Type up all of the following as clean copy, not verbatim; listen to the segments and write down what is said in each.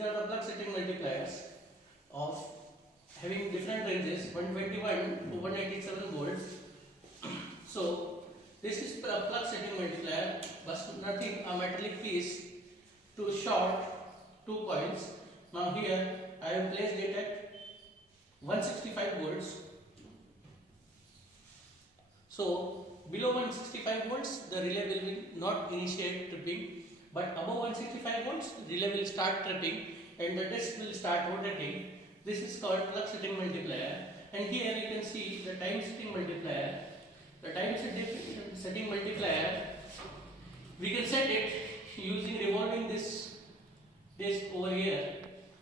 these are the plug setting multipliers of having different ranges 121 to 187 volts. So this is a plug setting multiplier, but nothing a metallic piece to short two coils. Now here I have placed it at 165 volts. So below 165 volts the relay will be not initiate tripping, but above 165 volts relay will start tripping and the disc will start rotating. This is called plug setting multiplier, and here you can see the time setting multiplier. The time setting multiplier, we can set it using revolving this disc over here,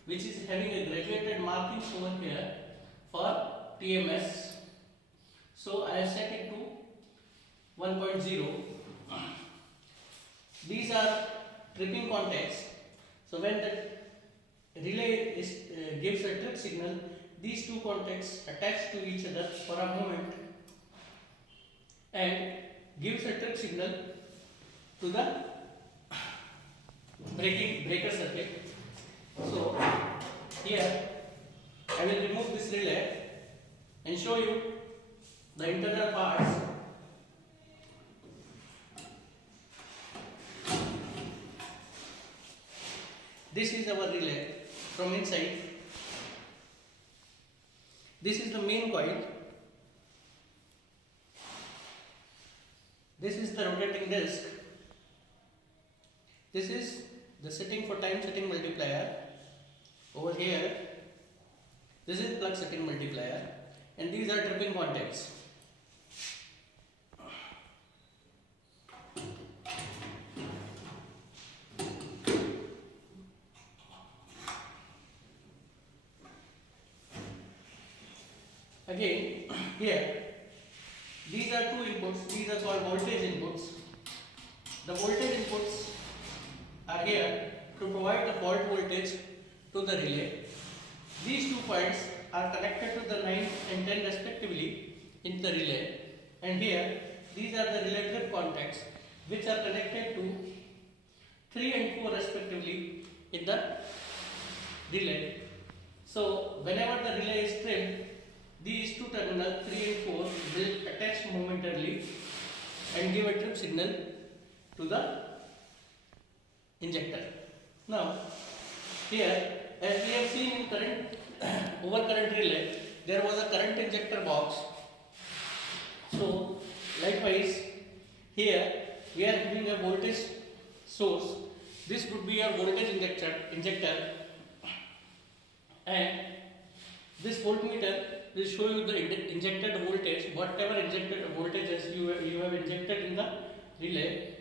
which is having a graduated markings over here for TMS. So I have set it to 1.0. These are tripping contacts. So when the relay gives a trip signal, these two contacts attach to each other for a moment and gives a trip signal to the breaker circuit. So here I will remove this relay and show you the internal parts. This is our relay from inside. This is the main coil. This is the rotating disc. This is the setting for time setting multiplier. Over here, this is plug setting multiplier, and these are tripping contacts. Again, here, these are two inputs. These are called voltage inputs. The voltage inputs are here to provide the fault voltage to the relay. These 2 points are connected to the 9 and 10 respectively in the relay, and here these are the relay trip contacts which are connected to 3 and 4 respectively in the relay. So whenever the relay is tripped, these two terminals 3 and 4 will attach momentarily and give a trip signal to the injector. Now here, as we have seen in current overcurrent relay, there was a current injector box. So likewise here we are having a voltage source. This would be a voltage injector, and this voltmeter will show you the injected voltage, whatever injected voltages you have injected in the relay.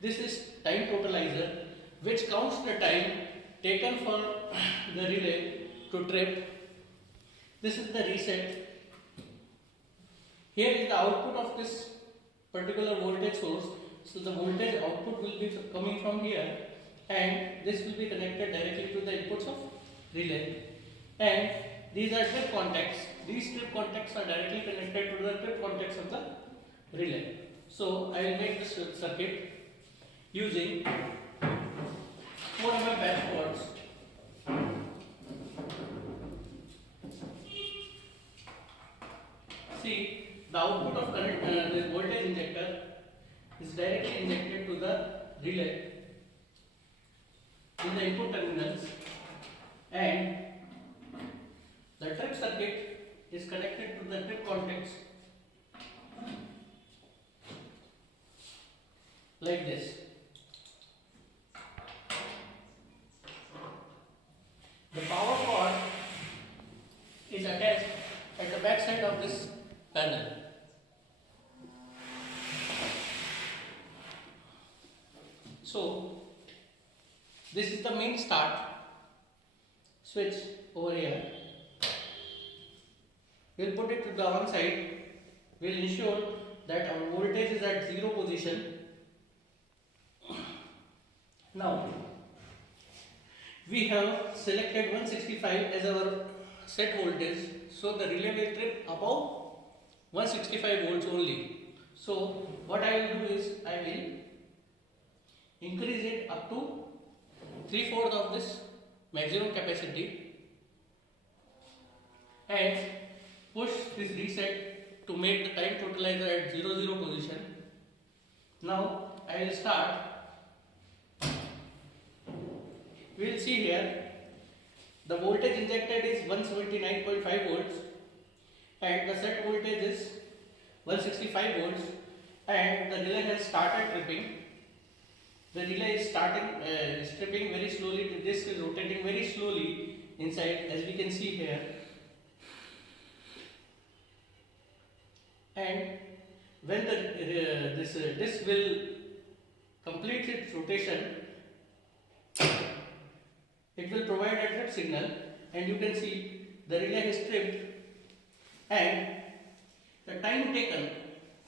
This is time totalizer, which counts the time taken for the relay to trip. This is the reset. Here is the output of this particular voltage source. So the voltage output will be coming from here, and this will be connected directly to the inputs of relay. And these are trip contacts. These trip contacts are directly connected to the trip contacts of the relay. So I will make this circuit using 4 mm patch cords. See, the output of current, the voltage injector is directly injected to the relay in the input terminals, and the trip circuit is connected to the trip contacts like this. The power cord is attached at the back side of this panel. So this is the main start switch over here. We'll put it to the one side. We'll ensure that our voltage is at 0 position. Now we have selected 165 as our set voltage, so the relay will trip above 165 volts only. So what I will do is I will increase it up to 3/4 of this maximum capacity and push this reset to make the current totalizer at 0 position. Now I will start. We will see here the voltage injected is 179.5 volts and the set voltage is 165 volts and the relay has started tripping. The relay is tripping very slowly. The disc is rotating very slowly inside, as we can see here. And when this disc will complete its rotation, it will provide a trip signal, and you can see the relay is tripped, and the time taken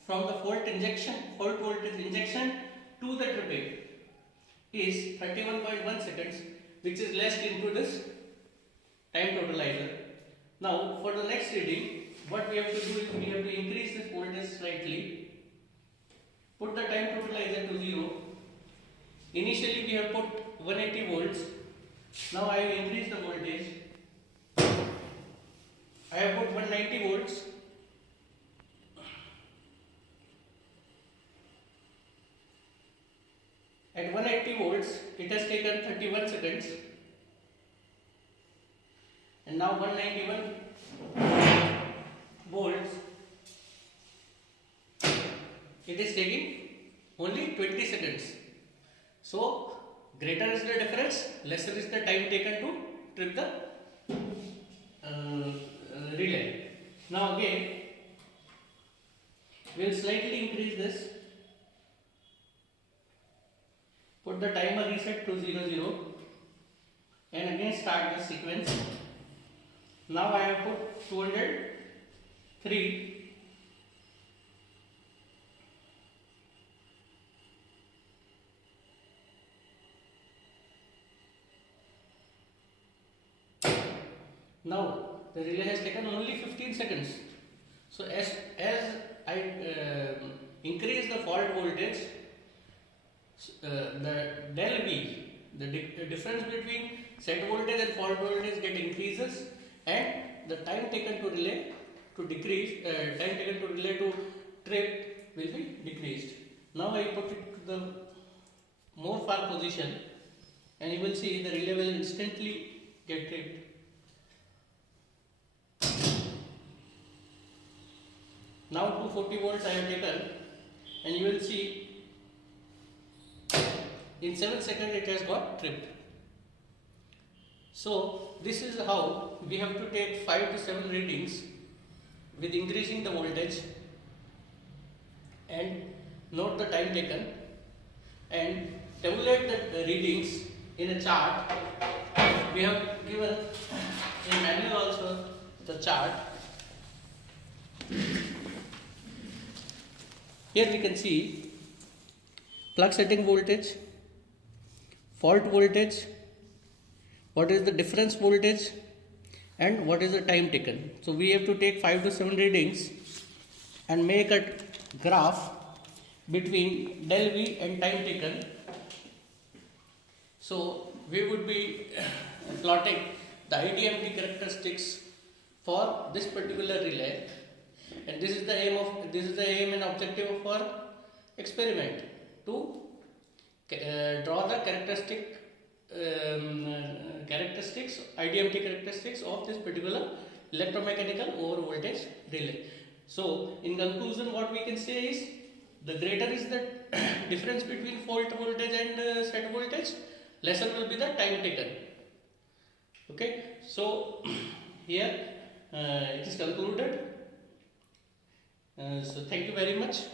from the fault voltage injection to the tripping is 31.1 seconds, which is less into this time totalizer. Now for the next reading, what we have to do is we have to increase this voltage slightly, put the time totalizer to 0. Initially we have put 180 volts. Now I have increased the voltage. I have put 190 volts. At 180 volts, it has taken 31 seconds. And now 191 volts, it is taking only 20 seconds. So, greater is the difference, lesser is the time taken to trip the relay. Now again, we will slightly increase this. Put the timer reset to 00 and again start the sequence. Now I have put 203. Now the relay has taken only 15 seconds. So as I increase the fault voltage, the del V, the difference between set voltage and fault voltage increases, and the time taken to relay to decrease, time taken to relay to trip will be decreased. Now I put it to the more far position, and you will see the relay will instantly get tripped. Now 240 volts I have taken, and you will see in 7 seconds it has got tripped. So this is how we have to take 5 to 7 readings with increasing the voltage, and note the time taken and tabulate the readings in a chart. We have given in manual also the chart. Here we can see plug setting voltage, fault voltage, what is the difference voltage, and what is the time taken. So we have to take 5 to 7 readings and make a graph between del V and time taken. So we would be plotting the IDMT characteristics for this particular relay, and this is the aim and objective of our experiment, to draw the IDMT characteristics of this particular electromechanical over voltage relay. So in conclusion, what we can say is, the greater is the difference between fault voltage and set voltage, lesser will be the time taken. Okay, so here it is concluded. So thank you very much.